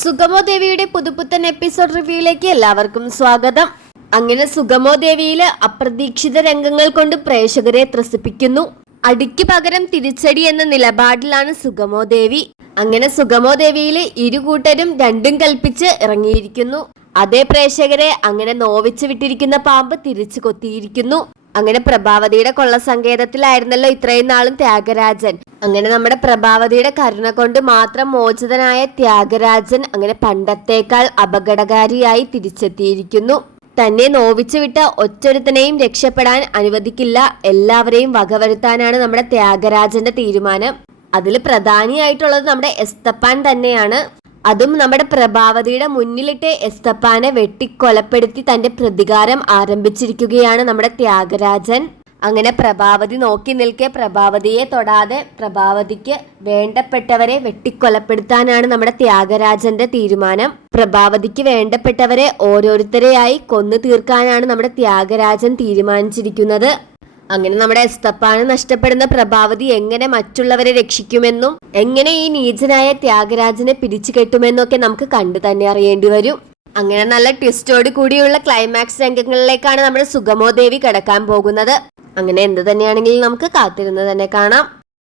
സുഗമോ ദേവിയുടെ പുതുപുത്തൻ എപ്പിസോഡ് റിവ്യൂയിലേക്ക് എല്ലാവർക്കും സ്വാഗതം. അങ്ങനെ സുഗമോ ദേവിയിലെ അപ്രതീക്ഷിത രംഗങ്ങൾ കൊണ്ട് പ്രേക്ഷകരെ ത്രസിപ്പിക്കുന്നു. അടിക്ക് പകരം തിരിച്ചടി എന്ന നിലപാടിലാണ് സുഗമോ ദേവി. അങ്ങനെ സുഗമോ ദേവിയിലെ ഇരു കൂട്ടരും രണ്ടും കൽപ്പിച്ച് ഇറങ്ങിയിരിക്കുന്നു. അതേ പ്രേക്ഷകരെ അങ്ങനെ നോവിച്ചു വിട്ടിരിക്കുന്ന പാമ്പ് തിരിച്ചു കൊത്തിയിരിക്കുന്നു. അങ്ങനെ പ്രഭാവതിയുടെ കൊള്ള സങ്കേതത്തിലായിരുന്നല്ലോ ഇത്രയും നാളും ത്യാഗരാജൻ. അങ്ങനെ നമ്മുടെ പ്രഭാവതിയുടെ കരുണ കൊണ്ട് മാത്രം മോചിതനായ ത്യാഗരാജൻ അങ്ങനെ പണ്ടത്തേക്കാൾ അപകടകാരിയായി തിരിച്ചെത്തിയിരിക്കുന്നു. തന്നെ നോവിച്ചു വിട്ട ഒറ്റൊരുത്തനെയും രക്ഷപ്പെടാൻ അനുവദിക്കില്ല. എല്ലാവരെയും വകവരുത്താനാണ് നമ്മുടെ ത്യാഗരാജന്റെ തീരുമാനം. അതിൽ പ്രധാനിയായിട്ടുള്ളത് നമ്മുടെ എസ്തപ്പാൻ തന്നെയാണ്. അതും നമ്മുടെ പ്രഭാവതിയുടെ മുന്നിലിട്ട് എസ്തപ്പാനെ വെട്ടിക്കൊലപ്പെടുത്തി തന്റെ പ്രതികാരം ആരംഭിച്ചിരിക്കുകയാണ് നമ്മുടെ ത്യാഗരാജൻ. അങ്ങനെ പ്രഭാവതി നോക്കി നിൽക്കെ പ്രഭാവതിയെ തൊടാതെ പ്രഭാവതിക്ക് വേണ്ടപ്പെട്ടവരെ വെട്ടിക്കൊലപ്പെടുത്താനാണ് നമ്മുടെ ത്യാഗരാജന്റെ തീരുമാനം. പ്രഭാവതിക്ക് വേണ്ടപ്പെട്ടവരെ ഓരോരുത്തരെയായി കൊന്നു തീർക്കാനാണ് നമ്മുടെ ത്യാഗരാജൻ തീരുമാനിച്ചിരിക്കുന്നത്. അങ്ങനെ നമ്മുടെ എസ്തപ്പാന് നഷ്ടപ്പെടുന്ന പ്രഭാവതി എങ്ങനെ മറ്റുള്ളവരെ രക്ഷിക്കുമെന്നും എങ്ങനെ ഈ നീചനായ ത്യാഗരാജനെ പിടിച്ചു കെട്ടുമെന്നൊക്കെ നമുക്ക് കണ്ടു തന്നെ അറിയേണ്ടി വരും. അങ്ങനെ നല്ല ട്വിസ്റ്റോട് കൂടിയുള്ള ക്ലൈമാക്സ് രംഗങ്ങളിലേക്കാണ് നമ്മുടെ സുഗമോദേവി കിടക്കാൻ പോകുന്നത്. അങ്ങനെ എന്ത് തന്നെയാണെങ്കിലും നമുക്ക് കാത്തിരുന്ന് തന്നെ കാണാം.